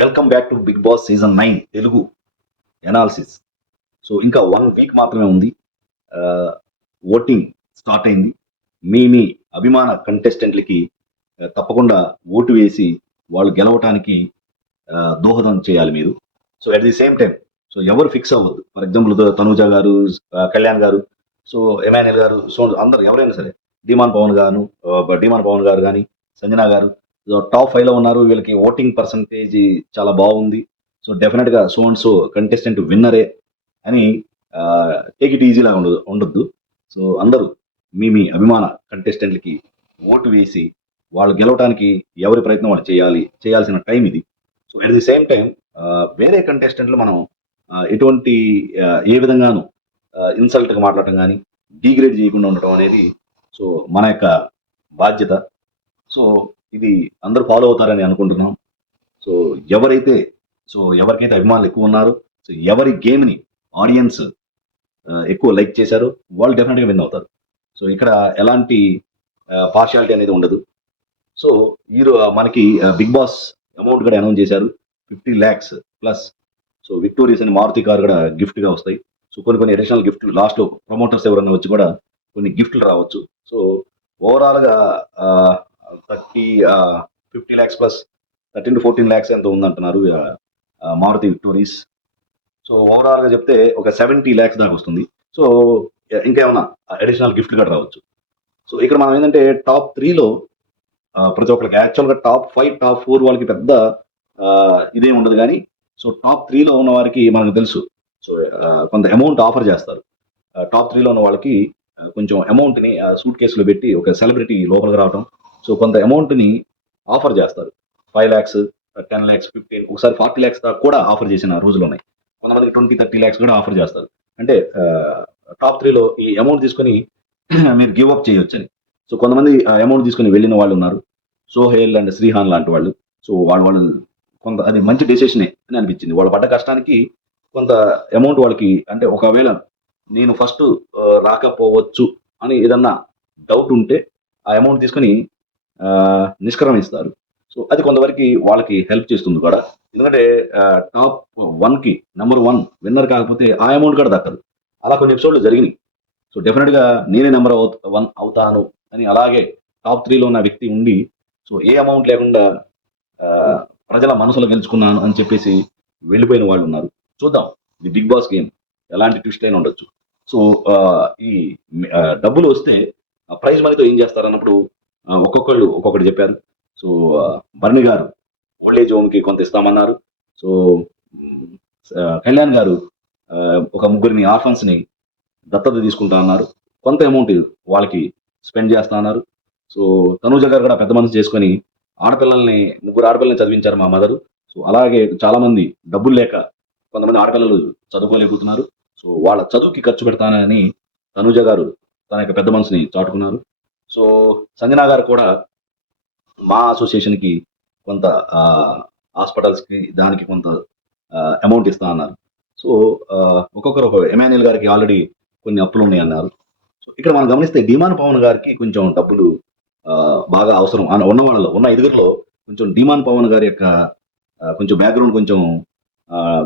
Welcome back to Bigg Boss season 9 Telugu analysis. So ఇంకా 1 week మాత్రమే ఉంది. ఓటింగ్ స్టార్ట్ అయింది. మీ అభిమాన కంటెస్టెంట్లకి తప్పకుండా ఓటు వేసి వాళ్ళు గెలవటానికి దోహదం చేయాలి మీరు. So at the same time so ఎవరు ఫిక్స్ అవ్వద్దు. ఫర్ ఎగ్జాంపుల్ తనూజ గారు, కళ్యాణ్ గారు, సో ఎమాన్యుల్ గారు, సో అందరు ఎవరైనా సరే, డీమాన్ పవన్ గారు కానీ, సంజన గారు టాప్ 5 లో ఉన్నారు. వీళ్ళకి ఓటింగ్ పర్సంటేజ్ చాలా బాగుంది. సో డెఫినెట్ గా సో అండ్ సో కంటెస్టెంట్ విన్నరే అని టేక్ ఇట్ ఈజీలా ఉండొద్దు. సో అందరూ మీ అభిమాన కంటెస్టెంట్లకి ఓటు వేసి వాళ్ళు గెలవడానికి ఎవరి ప్రయత్నం వాళ్ళు చేయాల్సిన టైం ఇది. So at the same time వేరే కంటెస్టెంట్లు మనం ఎటువంటి ఏ విధంగానూ ఇన్సల్ట్గా మాట్లాడటం కానీ, డీగ్రేడ్ చేయకుండా ఉండటం అనేది సో మన యొక్క బాధ్యత. సో ఇది అందరూ ఫాలో అవుతారని అనుకుంటున్నాం. సో ఎవరైతే ఎవరికైతే అభిమానులు ఎక్కువ ఉన్నారో, సో ఎవరి గేమ్ని ఆడియన్స్ ఎక్కువ లైక్ చేశారో వాళ్ళు డెఫినెట్గా విన్ అవుతారు. సో ఇక్కడ ఎలాంటి పార్షియాలిటీ అనేది ఉండదు. సో మనకి బిగ్ బాస్ అమౌంట్ కూడా అనౌన్స్ చేశారు, 50 lakhs ప్లస్. సో విక్టోరియస్ అని మారుతి కార్ కూడా గిఫ్ట్గా వస్తాయి. సో కొన్ని అడిషనల్ గిఫ్ట్ లాస్ట్లో ప్రమోటర్స్ ఎవరన్నా వచ్చి కూడా కొన్ని గిఫ్ట్లు రావచ్చు. సో ఓవరాల్గా 50 lakhs ప్లస్ 13 to 14 lakhs ఎంత ఉందంటున్నారు మారుతి విక్టోరీస్. సో ఓవరాల్గా చెప్తే ఒక 70 lakhs దాకా వస్తుంది. సో ఇంకేమైనా అడిషనల్ గిఫ్ట్ కూడా రావచ్చు. సో ఇక్కడ మనం ఏంటంటే టాప్ 3లో ప్రతి ఒక్కరికి యాక్చువల్గా టాప్ 5, టాప్ 4 వాళ్ళకి పెద్ద ఇదేం ఉండదు. కానీ సో టాప్ 3లో ఉన్న వారికి మనకు తెలుసు. సో కొంత అమౌంట్ ఆఫర్ చేస్తారు. టాప్ 3లో ఉన్న వాళ్ళకి కొంచెం అమౌంట్ని సూట్ కేసులో పెట్టి ఒక సెలబ్రిటీ లోపలికి రావడం, సో కొంత అమౌంట్ని ఆఫర్ చేస్తారు. 5 lakhs, 10 lakhs, 15, ఒకసారి 40 lakhs దాకా కూడా ఆఫర్ చేసిన రోజులు ఉన్నాయి. కొంతమందికి 20-30 lakhs కూడా ఆఫర్ చేస్తారు. అంటే టాప్ 3లో ఈ అమౌంట్ తీసుకొని మీరు గివ్ అప్ చేయొచ్చని. సో కొంతమంది అమౌంట్ తీసుకొని వెళ్ళిన వాళ్ళు ఉన్నారు, సోహేల్ అండ్ శ్రీహాన్ లాంటి వాళ్ళు. సో వాళ్ళు కొంత అది మంచి డెసిషనే అని అనిపించింది. వాళ్ళు పడ్డ కష్టానికి కొంత అమౌంట్ వాళ్ళకి, అంటే ఒకవేళ నేను ఫస్ట్ రాకపోవచ్చు అని ఏదన్నా డౌట్ ఉంటే ఆ అమౌంట్ తీసుకొని నిష్క్రమిస్తారు. సో అది కొంతవరకు వాళ్ళకి హెల్ప్ చేస్తుంది కూడా. ఎందుకంటే టాప్ 1కి నెంబర్ 1 విన్నర్ కాకపోతే ఆ అమౌంట్ కూడా దక్కదు. అలా కొన్ని ఎపిసోడ్లు జరిగినాయి. సో డెఫినెట్గా నేనే నెంబర్ 1 అవుతాను అని అలాగే టాప్ 3లో ఉన్న వ్యక్తి ఉండి, సో ఏ అమౌంట్ లేకుండా ఆ, ప్రజల మనసులో గెలుచుకున్నాను అని చెప్పేసి వెళ్ళిపోయిన వాళ్ళు ఉన్నారు. చూద్దాం, ఇది బిగ్ బాస్ గేమ్, ఎలాంటి ట్విస్ట్ అయినా ఉండొచ్చు. సో ఈ డబ్బులు వస్తే ప్రైజ్ మనీతో ఏం చేస్తారన్నప్పుడు ఒక్కొక్కళ్ళు ఒక్కొక్కటి చెప్పారు. సో భరణి గారు ఓల్డేజ్ హోమ్కి కొంత ఇస్తామన్నారు. సో కళ్యాణ్ గారు ఒక ముగ్గురిని ఆర్ఫన్స్ని దత్తత తీసుకుంటా అన్నారు. కొంత అమౌంట్ వాళ్ళకి స్పెండ్ చేస్తా అన్నారు. సో తనూజ గారు కూడా పెద్ద మనసు చేసుకొని ముగ్గురు ఆడపిల్లల్ని చదివించారు మా మదరు. సో అలాగే చాలా మంది డబ్బులు లేక కొంతమంది ఆడపిల్లలు చదువుకోలేకపోతున్నారు. సో వాళ్ళ చదువుకి ఖర్చు పెడతానని తనూజ గారు తన యొక్క పెద్ద మనసుని చాటుకున్నారు. సో సంజన గారు కూడా మా అసోసియేషన్కి కొంత హాస్పిటల్స్కి దానికి కొంత అమౌంట్ ఇస్తా అన్నారు. సో ఒక్కొక్కరు ఎమాన్యుల్ గారికి ఆల్రెడీ కొన్ని అప్పులు ఉన్నాయి అన్నారు. సో ఇక్కడ మనం గమనిస్తే డిమాన్ పవన్ గారికి కొంచెం డబ్బులు బాగా అవసరం. ఉన్న వాళ్ళలో ఉన్న 5గురిలో కొంచెం డిమాన్ పవన్ గారి యొక్క కొంచెం బ్యాక్గ్రౌండ్ కొంచెం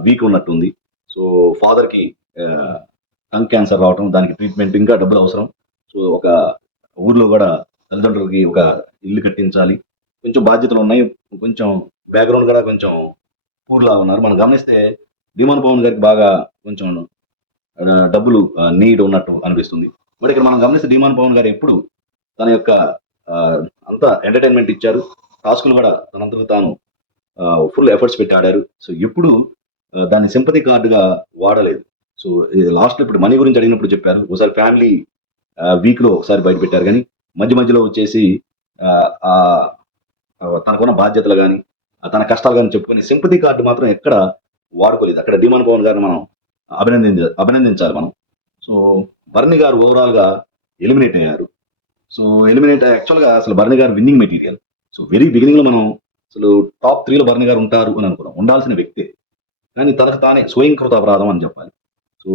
వీక్ ఉన్నట్టుంది. సో ఫాదర్కి టంగ్ క్యాన్సర్ రావటం, దానికి ట్రీట్మెంట్, ఇంకా డబ్బులు అవసరం. సో ఒక ఊర్లో కూడా తల్లిదండ్రులకి ఒక ఇల్లు కట్టించాలి, కొంచెం బాధ్యతలు ఉన్నాయి. కొంచెం బ్యాక్గ్రౌండ్ కూడా కొంచెం పూర్లా ఉన్నారు. మనం గమనిస్తే డిమాన్ పవన్ గారికి బాగా కొంచెం డబ్బులు నీడ్ ఉన్నట్టు అనిపిస్తుంది. బట్ ఇక్కడ మనం గమనిస్తే డిమాన్ పవన్ గారు ఎప్పుడు తన యొక్క అంతా ఎంటర్టైన్మెంట్ ఇచ్చారు. టాస్కులు కూడా తనంతకు తాను ఫుల్ ఎఫర్ట్స్ పెట్టి ఆడారు. సో ఎప్పుడు దాన్ని సింపతి కార్డుగా వాడలేదు. సో లాస్ట్ ఇప్పుడు మనీ గురించి అడిగినప్పుడు చెప్పారు, ఒకసారి ఫ్యామిలీ వీక్లో ఒకసారి బయట పెట్టారు. కానీ మధ్యలో వచ్చేసి తనకున్న బాధ్యతలు కానీ తన కష్టాలు కానీ చెప్పుకొని సింపతి కార్డు మాత్రం ఎక్కడ వాడుకోలేదు. అక్కడ డిమాన్ పవన్ గారిని మనం అభినందించాలి మనం. సో భరణి గారు ఓవరాల్గా ఎలిమినేట్ అయ్యారు. సో యాక్చువల్గా అసలు Bharani garu winnowing material. So very బిగినింగ్లో మనం అసలు టాప్ 3లో భరణి గారు ఉంటారు అని అనుకున్నాం, ఉండాల్సిన వ్యక్తే. కానీ తనకు తానే స్వయంకృత అపరాధం అని చెప్పాలి. సో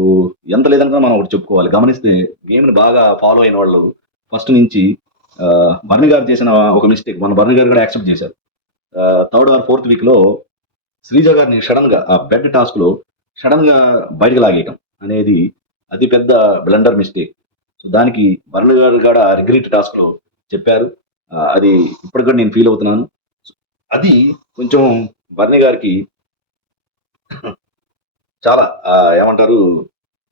ఎంత లేదన్నా మనం ఒకటి చెప్పుకోవాలి. గమనిస్తే గేమ్ని బాగా ఫాలో అయిన వాళ్ళు ఫస్ట్ నుంచి భరణి గారు చేసిన ఒక మిస్టేక్ మన భరణి గారు కూడా యాక్సెప్ట్ చేశారు. 3rd or 4th వీక్లో శ్రీజ గారిని సడన్ గా ఆ బెడ్ టాస్క్ లో సడన్ గా బయటకు లాగేయటం అనేది అతి పెద్ద బ్లండర్ మిస్టేక్. సో దానికి వరుణ్ గారు కూడా రిగ్రెట్ టాస్క్ లో చెప్పారు. అది ఇప్పటికి కూడా నేను ఫీల్ అవుతున్నాను. సో అది కొంచెం బర్ని గారికి చాలా ఏమంటారు,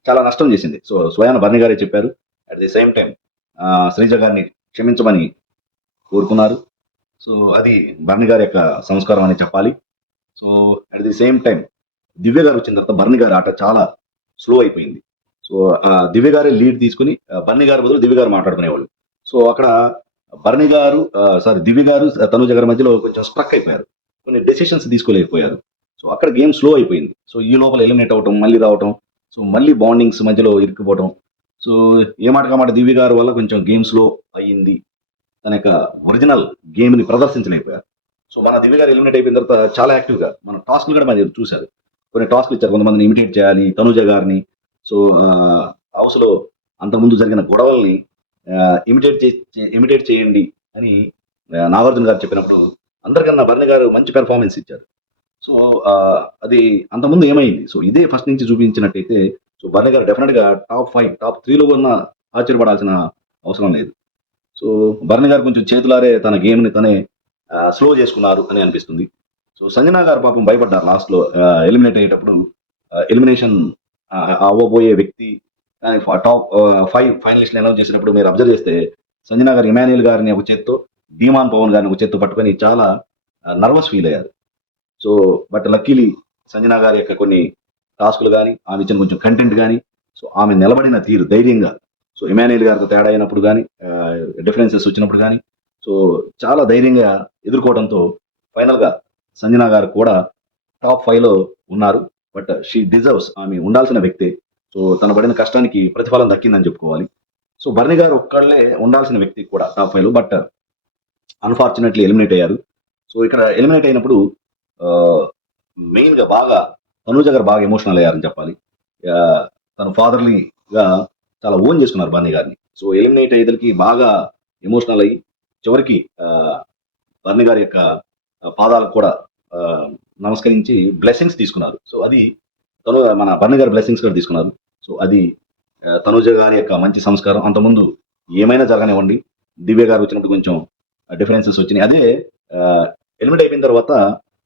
చాలా నష్టం చేసింది. సో స్వయాన బర్ని గారే చెప్పారు. At the same time Sreeja గారిని క్షమించమని కోరుకున్నారు. సో అది బర్ని గారి యొక్క సంస్కారం అని చెప్పాలి. So at the same time Divya గారు వచ్చిన తర్వాత బర్ని గారి ఆట చాలా స్లో అయిపోయింది. సో దివ్య గారే లీడ్ తీసుకుని బర్ని గారి బదులు దివ్య గారు మాట్లాడుకునేవాళ్ళు. సో అక్కడ బర్ని గారు సారీ దివ్య గారు తనుజ గారి మధ్యలో కొంచెం స్ట్రక్ అయిపోయారు. కొన్ని డెసిషన్స్ తీసుకోలేకపోయారు. సో అక్కడ గేమ్ స్లో అయిపోయింది. సో ఈ లోపల ఎలిమినేట్ అవటం, మళ్ళీ రావటం, సో మళ్ళీ బాండింగ్స్ మధ్యలో ఇరుక్కుపోవటం. సో ఏ మాట కామాట దివ్య గారి వల్ల కొంచెం గేమ్ స్లో అయ్యింది. తన యొక్క ఒరిజినల్ గేమ్ ని ప్రదర్శించలేకపోయారు. సో మన దివ్య గారు ఎలిమినేట్ అయిపోయిన తర్వాత చాలా యాక్టివ్ గా మన టాస్క్లు కూడా మనం చూశారు. కొన్ని టాస్క్లు ఇచ్చారు, కొంతమందిని ఇమిటేట్ చేయాలి తనుజ గారిని. సో హౌస్ లో అంతకుముందు జరిగిన గొడవల్ని ఇమిటేట్ చేయండి అని నాగార్జున గారు చెప్పినప్పుడు అందరికన్నా బర్ని గారు మంచి పెర్ఫార్మెన్స్ ఇచ్చారు. సో అది అంతకుముందు ఏమైంది, సో ఇదే ఫస్ట్ నుంచి చూపించినట్టయితే సో బర్ని గారు డెఫినెట్ గా టాప్ 5 టాప్ 3లో ఉన్న ఆశ్చర్యపడాల్సిన అవసరం లేదు. సో బర్ని గారు కొంచెం చేతులారే తన గేమ్ ని తనే స్లో చేసుకున్నారు అని అనిపిస్తుంది. సో సంజనా గారు పాపం భయపడ్డారు లాస్ట్ లో ఎలిమినేట్ అయ్యేటప్పుడు. ఎలిమినేషన్ అవ్వబోయే వ్యక్తి టాప్ 5 ఫైనలిస్ట్ అనౌన్స్ చేసినప్పుడు మీరు అబ్జర్వ్ చేస్తే సంజనా గారు ఇమాన్యుయల్ గారిని ఒక చేత్తో, ధీమాన్ పవన్ గారిని ఒక చేత్తో పట్టుకొని చాలా నర్వస్ ఫీల్ అయ్యారు. సో బట్ లక్కీలీ సంజనా గారి యొక్క కొన్ని టాస్కులు కానీ, ఆమె ఇచ్చిన కొంచెం కంటెంట్ కానీ, సో ఆమె నిలబడిన తీరు ధైర్యంగా, సో ఇమాన్యుయల్ గారితో తేడా అయినప్పుడు కానీ, డిఫరెన్సెస్ వచ్చినప్పుడు కానీ, సో చాలా ధైర్యంగా ఎదుర్కోవడంతో ఫైనల్ గా సంజనా గారు కూడా టాప్ 5లో ఉన్నారు. బట్ షీ డిజర్వ్స్, ఆమె ఉండాల్సిన వ్యక్తే. సో తన పడిన కష్టానికి ప్రతిఫలం దక్కిందని చెప్పుకోవాలి. సో బర్ని గారు ఒక్కళ్ళే ఉండాల్సిన వ్యక్తి కూడా టాప్ 5లో, బట్ అన్ఫార్చునేట్లీ ఎలిమినేట్ అయ్యారు. సో ఇక్కడ ఎలిమినేట్ అయినప్పుడు మెయిన్ గా బాగా తనూజ గారు బాగా ఎమోషనల్ అయ్యారని చెప్పాలి. ఆ, తన ఫాదర్లీగా చాలా ఓన్ చేసుకున్నారు బర్ని గారిని. సో ఎలిమినేట్ అయ్యేదరికి బాగా ఎమోషనల్ అయ్యి చివరికి బర్ని గారి యొక్క పాదాలకు కూడా ఆ, నమస్కరించి బ్లెస్సింగ్స్ తీసుకున్నారు. సో అది మన బర్ని గారి బ్లెస్సింగ్స్ కూడా తీసుకున్నారు. సో అది తనూజ గారి యొక్క మంచి సంస్కారం. అంతకుముందు ఏమైనా జరగనివ్వండి, దివ్య గారు వచ్చినప్పుడు కొంచెం డిఫరెన్సెస్ వచ్చినాయి. అదే ఎలిమినేట్ అయిపోయిన తర్వాత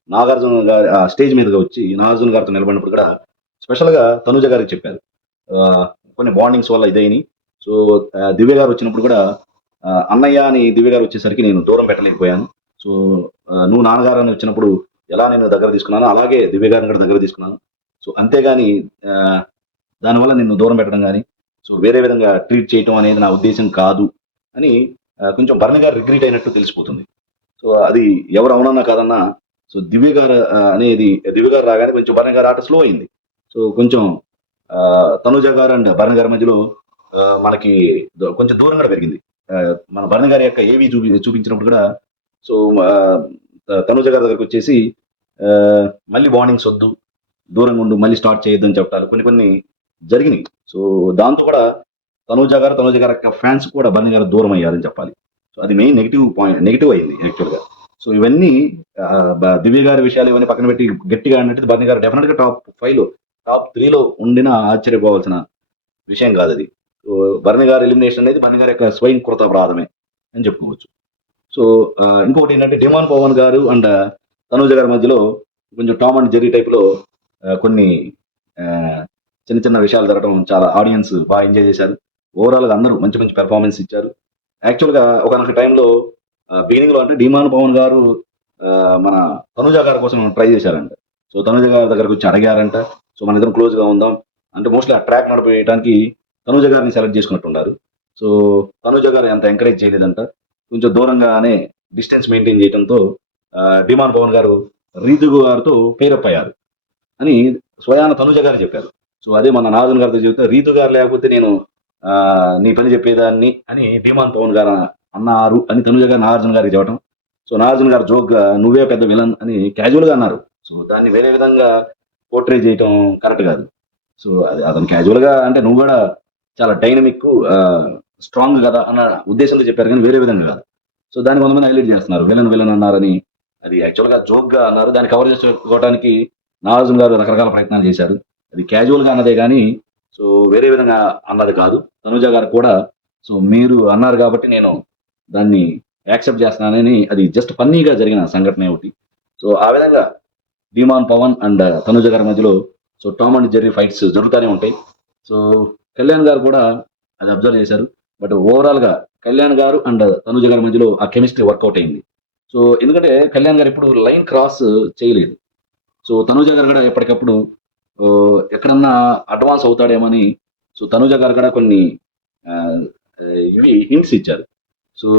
నాగార్జున గారి స్టేజ్ మీదగా వచ్చి నాగార్జున గారితో నిలబడినప్పుడు కూడా స్పెషల్ గా తనూజ గారికి చెప్పారు ఆ, కొన్ని బాండింగ్స్ వల్ల ఇదైని. సో దివ్య గారు వచ్చినప్పుడు కూడా అన్నయ్య అని దివ్య గారు వచ్చేసరికి నేను దూరం పెట్టలేకపోయాను. సో నువ్వు నాన్నగారు అని వచ్చినప్పుడు ఎలా నేను దగ్గర తీసుకున్నాను, అలాగే దివ్య గారిని కూడా దగ్గర తీసుకున్నాను. సో అంతేగాని ఆ, దానివల్ల నిన్ను దూరం పెట్టడం కానీ, సో వేరే విధంగా ట్రీట్ చేయటం అనేది నా ఉద్దేశం కాదు అని కొంచెం బర్ని గారు రిగ్రెట్ అయినట్టు తెలిసిపోతుంది. సో అది ఎవరు అవునన్నా కాదన్నా, సో దివ్య గారు అనేది దివ్య గారు రాగానే కొంచెం బర్ని గారు ఆట స్లో అయింది. సో కొంచెం తనుజ గారు అండ్ బర్ని గారి మధ్యలో మనకి కొంచెం దూరం కూడా పెరిగింది. ఆ, మన బర్ని గారి యొక్క ఏవి చూపించినప్పుడు కూడా సో తనుజ గారి దగ్గరకు వచ్చేసి ఆ, మళ్ళీ బాండింగ్స్ వద్దు, దూరంగా ఉండు, మళ్ళీ స్టార్ట్ చేయొద్దు అని చెప్పాలి, కొన్ని కొన్ని జరిగినాయి. సో దాంతో కూడా తనుజ గారి యొక్క ఫ్యాన్స్ కూడా బర్ని గారు దూరం అయ్యారని చెప్పాలి. సో అది మెయిన్ నెగిటివ్ అయింది యాక్చువల్గా. సో ఇవన్నీ దివ్య గారి విషయాలు ఇవన్నీ పక్కన పెట్టి గట్టిగా అన్నట్టు బర్ని గారు డెఫినెట్ గా టాప్ 5లో టాప్ 3లో ఉండినా ఆశ్చర్యపోవాల్సిన విషయం కాదు అది. సో బర్ని గారి ఎలిమినేషన్ అనేది బర్ని గారి యొక్క స్వయం కృత అపరాధమే అని చెప్పుకోవచ్చు. సో ఇంకొకటి ఏంటంటే డిమాన్ పవన్ గారు అండ్ తనూజ గారి మధ్యలో కొంచెం టామ్ అండ్ జెర్రీ టైప్ లో కొన్ని ఆ, చిన్న చిన్న విషయాలు జరగడం చాలా ఆడియన్స్ బాగా ఎంజాయ్ చేశారు. ఓవరాల్ గా అందరూ మంచి మంచి పెర్ఫార్మెన్స్ ఇచ్చారు. యాక్చువల్ గా ఒకనొక టైంలో బిగినింగ్ లో అంటే డిమాన్ పవన్ గారు ఆ, మన తనుజ గారి కోసం ట్రై చేశారంట. సో తనుజ గారి దగ్గరకు వచ్చి అడిగారంట, సో మన ఇద్దరం క్లోజ్ గా ఉందాం అంటే మోస్ట్లీ ఆ ట్రాక్ నడిపేయడానికి తనుజ గారిని సెలెక్ట్ చేసుకున్నట్టున్నారు. సో తనుజ గారు అంత ఎంకరేజ్ చేయలేదంట, కొంచెం దూరంగానే డిస్టెన్స్ మెయింటైన్ చేయడంతో డిమాన్ పవన్ గారు రీతు గారితో పేరప్ అయ్యారు అని స్వయాన తనుజ గారు చెప్పారు. సో అదే మన నాగార్జున గారితో చెబితే రీతు గారు లేకపోతే నేను నీ పని చెప్పేదాన్ని అని భీమాన్ పవన్ గారు అన్నారు అని తనుజ గారు నాగార్జున గారికి చెప్పడం. సో నాగార్జున గారు జోక్ గా నువ్వే పెద్ద విలన్ అని క్యాజువల్ గా అన్నారు. సో దాన్ని వేరే విధంగా పోర్ట్రే చేయటం కరెక్ట్ కాదు. సో అది అతను క్యాజువల్ గా అంటే నువ్వు కూడా చాలా డైనమిక్ స్ట్రాంగ్ కదా అన్న ఉద్దేశంతో చెప్పారు, కానీ వేరే విధంగా కాదు. సో దాన్ని కొంతమంది హైలైట్ చేస్తున్నారు, విలన్ అన్నారని అది యాక్చువల్గా జోక్గా అన్నారు, దాన్ని కవర్ చేసుకోవడానికి నాగార్జున గారు రకరకాల ప్రయత్నాలు చేశారు. అది క్యాజువల్గా అన్నదే కానీ సో వేరే విధంగా అన్నది కాదు. తనుజ గారు కూడా సో మీరు అన్నారు కాబట్టి నేను దాన్ని యాక్సెప్ట్ చేస్తున్నానని, అది జస్ట్ ఫన్నీగా జరిగిన సంఘటన ఒకటి. సో ఆ విధంగా ధీమాన్ పవన్ అండ్ తనుజ గారి మధ్యలో so Tom and Jerry fights జరుగుతూనే ఉంటాయి. సో కళ్యాణ్ గారు కూడా అది అబ్జర్వ్ చేశారు. బట్ ఓవరాల్గా కళ్యాణ్ గారు అండ్ తనుజ గారి మధ్యలో ఆ కెమిస్ట్రీ వర్కౌట్ అయింది. సో ఎందుకంటే కళ్యాణ్ గారు ఇప్పుడు లైన్ క్రాస్ చేయలేదు. సో తనుజ గారు కూడా ఎప్పటికప్పుడు ఎక్కడన్నా అడ్వాన్స్ అవుతాడేమని సో తనుజ గారు కూడా కొన్ని ఆ, ఇవి హింట్స్ ఇచ్చారు. సో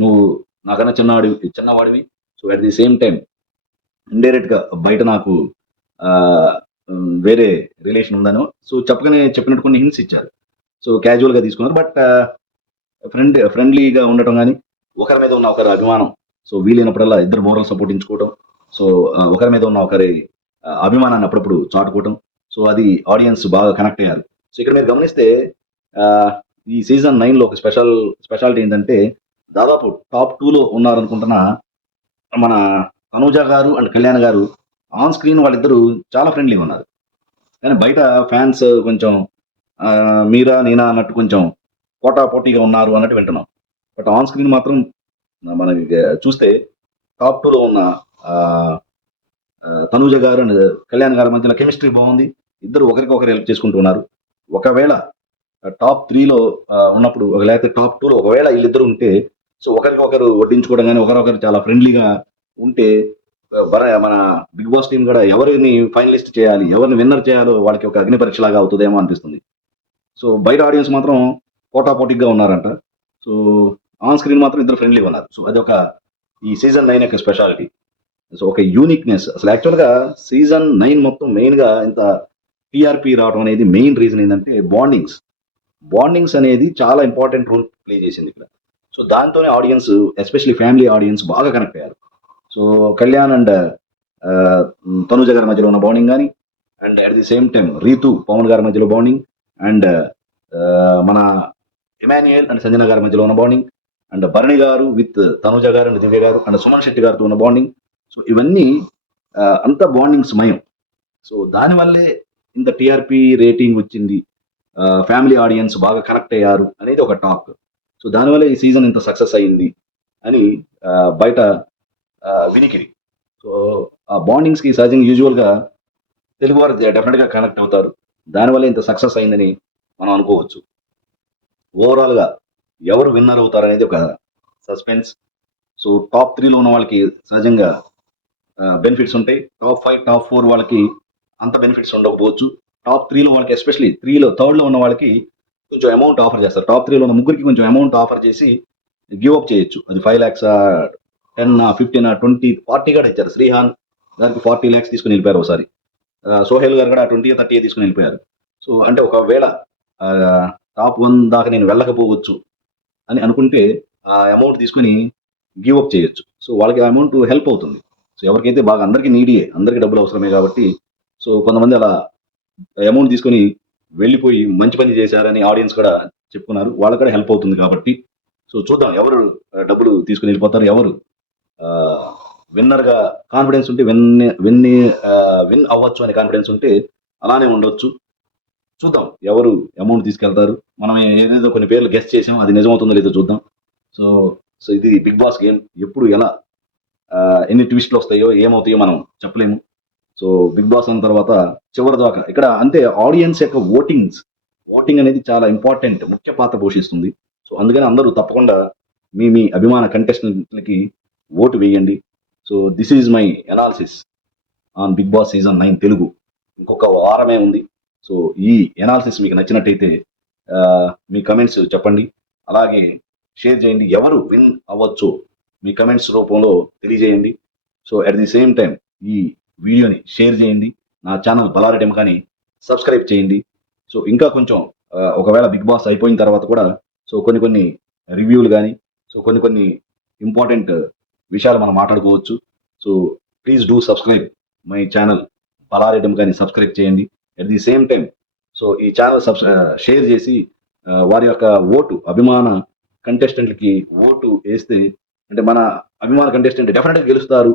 నువ్వు నాకన్నా చిన్నవాడివి. So at the same time indirect గా బయట నాకు ఆ, వేరే రిలేషన్ ఉందనో సో చెప్పినట్టు కొన్ని హింట్స్ ఇచ్చారు. సో క్యాజువల్ గా తీసుకున్నారు. బట్ ఫ్రెండ్లీగా ఉండటం కానీ ఒకరి మీద ఉన్న ఒకరి అభిమానం, సో వీలైనప్పుడల్లా ఇద్దరు మోరల్ సపోర్ట్ ఇచ్చుకోవటం, సో ఒకరి మీద ఉన్న ఒకరి అభిమానాన్ని అప్పుడప్పుడు చాటుకోవటం, సో అది ఆడియన్స్ బాగా కనెక్ట్ అయ్యారు. సో ఇక్కడ మీరు గమనిస్తే ఆ, ఈ సీజన్ 9లో ఒక స్పెషాలిటీ ఏంటంటే దాదాపు టాప్ 2లో ఉన్నారనుకుంటున్న మన తనూజ గారు అండ్ కళ్యాణ్ గారు ఆన్ స్క్రీన్ వాళ్ళిద్దరూ చాలా ఫ్రెండ్లీగా ఉన్నారు. కానీ బయట ఫ్యాన్స్ కొంచెం ఆ, మీరా నేనా అన్నట్టు కొంచెం పోటాపోటీగా ఉన్నారు అన్నట్టు వింటున్నాం. బట్ ఆన్ స్క్రీన్ మాత్రం మనకి చూస్తే టాప్ 2లో ఉన్న ఆ, తనూజ గారు అండ్ కళ్యాణ్ గారి మధ్యలో కెమిస్ట్రీ బాగుంది. ఇద్దరు ఒకరికొకరు హెల్ప్ చేసుకుంటూ ఉన్నారు. ఒకవేళ టాప్ 3లో ఉన్నప్పుడు లేకపోతే టాప్ 2లో ఒకవేళ వీళ్ళిద్దరు ఉంటే సో ఒకరికొకరు వడ్డించుకోవడం కానీ ఒకరొకరు చాలా ఫ్రెండ్లీగా ఉంటే మన బిగ్ బాస్ టీం కూడా ఎవరిని ఫైనలిస్ట్ చేయాలి, ఎవరిని విన్నర్ చేయాలో వాళ్ళకి ఒక అగ్ని పరీక్ష లాగా అవుతుందేమో అనిపిస్తుంది. సో బయట ఆడియన్స్ మాత్రం పోటాపోటీగా ఉన్నారంట. సో ఆన్ స్క్రీన్ మాత్రం ఇద్దరు ఫ్రెండ్లీగా ఉన్నారు. సో అది ఒక ఈ సీజన్ 9 యొక్క స్పెషాలిటీ. సో ఒక యూనిక్నెస్. అసలు యాక్చువల్గా సీజన్ 9 మొత్తం మెయిన్గా ఇంత టీఆర్పీ రావడం అనేది మెయిన్ రీజన్ ఏంటంటే బాండింగ్స్ అనేది చాలా ఇంపార్టెంట్ రోల్ ప్లే చేసింది ఇక్కడ. సో దాంతోనే ఆడియన్స్, ఎస్పెషల్లీ ఫ్యామిలీ ఆడియన్స్ బాగా కనెక్ట్ అయ్యారు. సో కళ్యాణ్ అండ్ తనుజ గారి మధ్యలో ఉన్న బాండింగ్ కానీ, and at the same time Rithu Pavan గారి మధ్యలో బాండింగ్, అండ్ మన ఇమాన్యుయల్ అండ్ సంజన గారి మధ్యలో ఉన్న bonding, and Bharani garu with Tanuja గారు అండ్ దివ్య గారు అండ్ సుమన్ శెట్టి గారితో ఉన్న బాండింగ్. సో ఇవన్నీ అంత బాండింగ్స్ మయం. సో దానివల్లే ఇంత టీఆర్పీ రేటింగ్ వచ్చింది, ఫ్యామిలీ ఆడియన్స్ బాగా కనెక్ట్ అయ్యారు అనేది ఒక టాక్. సో దానివల్ల ఈ సీజన్ ఇంత సక్సెస్ అయింది అని బయట వినికిడి. సో ఆ బాండింగ్స్కి సహజంగా యూజువల్గా తెలుగు వారు డెఫినెట్గా కనెక్ట్ అవుతారు. దానివల్ల ఇంత సక్సెస్ అయిందని మనం అనుకోవచ్చు. ఓవరాల్గా ఎవరు విన్నర్ అవుతారు అనేది ఒక సస్పెన్స్. సో టాప్ 3లో ఉన్న వాళ్ళకి సహజంగా బెనిఫిట్స్ ఉంటాయి. టాప్ 5 టాప్ 4 వాళ్ళకి అంత బెనిఫిట్స్ ఉండకపోవచ్చు. టాప్ 3లో వాళ్ళకి, ఎస్పెషలీ 3లో థర్డ్లో ఉన్న వాళ్ళకి కొంచెం అమౌంట్ ఆఫర్ చేస్తారు. టాప్ 3లో ఉన్న ముగ్గురికి కొంచెం అమౌంట్ ఆఫర్ చేసి గివ్ అప్ చేయొచ్చు. అది 5 lakhs 10 15 20 40 కూడా ఇచ్చారు. శ్రీహాన్ గారికి 40 lakhs తీసుకుని వెళ్ళిపోయారు ఒకసారి. సోహెల్ గారు కూడా 20 30 తీసుకుని వెళ్ళిపోయారు. సో అంటే ఒకవేళ టాప్ 1 దాకా నేను వెళ్ళకపోవచ్చు అని అనుకుంటే ఆ అమౌంట్ తీసుకుని గివ్ అప్ చేయొచ్చు. సో వాళ్ళకి ఆ అమౌంట్ హెల్ప్ అవుతుంది. సో ఎవరికైతే బాగా, అందరికీ నీడియే, అందరికీ డబ్బులు అవసరమే కాబట్టి సో కొంతమంది అలా అమౌంట్ తీసుకొని వెళ్ళిపోయి మంచి పని చేశారని ఆడియన్స్ కూడా చెప్పుకున్నారు. వాళ్ళకి కూడా హెల్ప్ అవుతుంది కాబట్టి సో చూద్దాం ఎవరు డబ్బులు తీసుకుని వెళ్ళిపోతారు, ఎవరు విన్నర్గా కాన్ఫిడెన్స్ ఉంటే విన్ అవ్వచ్చు అనే కాన్ఫిడెన్స్ ఉంటే అలానే ఉండొచ్చు. చూద్దాం ఎవరు అమౌంట్ తీసుకెళ్తారు. మనం ఏదేదో కొన్ని పేర్లు గెస్ట్ చేసాం, అది నిజమవుతుందో లేదో చూద్దాం. సో సో ఇది బిగ్ బాస్ గేమ్. ఎప్పుడు ఎలా ఎన్ని ట్విస్ట్లు వస్తాయో ఏమవుతాయో మనం చెప్పలేము. సో బిగ్ బాస్ అన్న తర్వాత చివరి దాకా ఇక్కడ అంతే ఆడియన్స్ యొక్క ఓటింగ్ అనేది చాలా ఇంపార్టెంట్, ముఖ్య పాత్ర పోషిస్తుంది. సో అందుకని అందరూ తప్పకుండా మీ అభిమాన కంటెస్టెంట్లకి ఓటు వేయండి. So this is my analysis on Bigg Boss season 9 Telugu. ఇంకొక వారమే ఉంది. సో ఈ ఎనాలిసిస్ మీకు నచ్చినట్టయితే మీ కమెంట్స్ చెప్పండి, అలాగే షేర్ చేయండి. ఎవరు విన్ అవ్వచ్చు మీ కమెంట్స్ రూపంలో తెలియజేయండి. So at the same time ఈ వీడియోని షేర్ చేయండి. నా ఛానల్ బలారెడ్డి కానీ సబ్స్క్రైబ్ చేయండి. సో ఇంకా కొంచెం ఒకవేళ బిగ్ బాస్ అయిపోయిన తర్వాత కూడా సో కొన్ని రివ్యూలు కానీ సో కొన్ని ఇంపార్టెంట్ విషయాలు మనం మాట్లాడుకోవచ్చు. So please do subscribe my channel Balareddy కానీ సబ్స్క్రైబ్ చేయండి. At the same time so ఈ ఛానల్ షేర్ చేసి వారి యొక్క ఓటు, అభిమాన కంటెస్టెంట్లకి ఓటు వేస్తే, అంటే మన అభిమాన కంటెస్టెంట్ డెఫినెట్గా గెలుస్తారు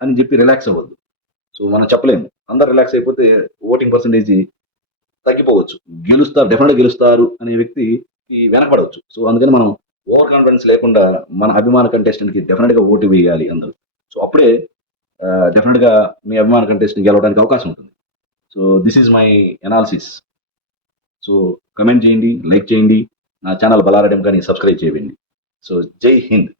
అని చెప్పి రిలాక్స్ అవ్వద్దు. సో మనం చెప్పలేము. అందరు రిలాక్స్ అయిపోతే ఓటింగ్ పర్సెంటేజ్ తగ్గిపోవచ్చు. డెఫినెట్‌గా గెలుస్తారు అనే వ్యక్తికి వెనకబడవచ్చు. సో అందుకని మనం ఓవర్ కాన్ఫిడెన్స్ లేకుండా మన అభిమాన కంటెస్టెంట్‌కి డెఫినెట్‌గా ఓటు వేయాలి అందరూ. సో అప్పుడే డెఫినెట్‌గా మీ అభిమాన కంటెస్టెంట్ గెలవడానికి అవకాశం ఉంటుంది. So this is my analysis. So comment చేయండి, లైక్ చేయండి. నా ఛానల్ బలారెడ్డి ఎంకాని సబ్స్క్రైబ్ చేయండి. సో జై హింద్.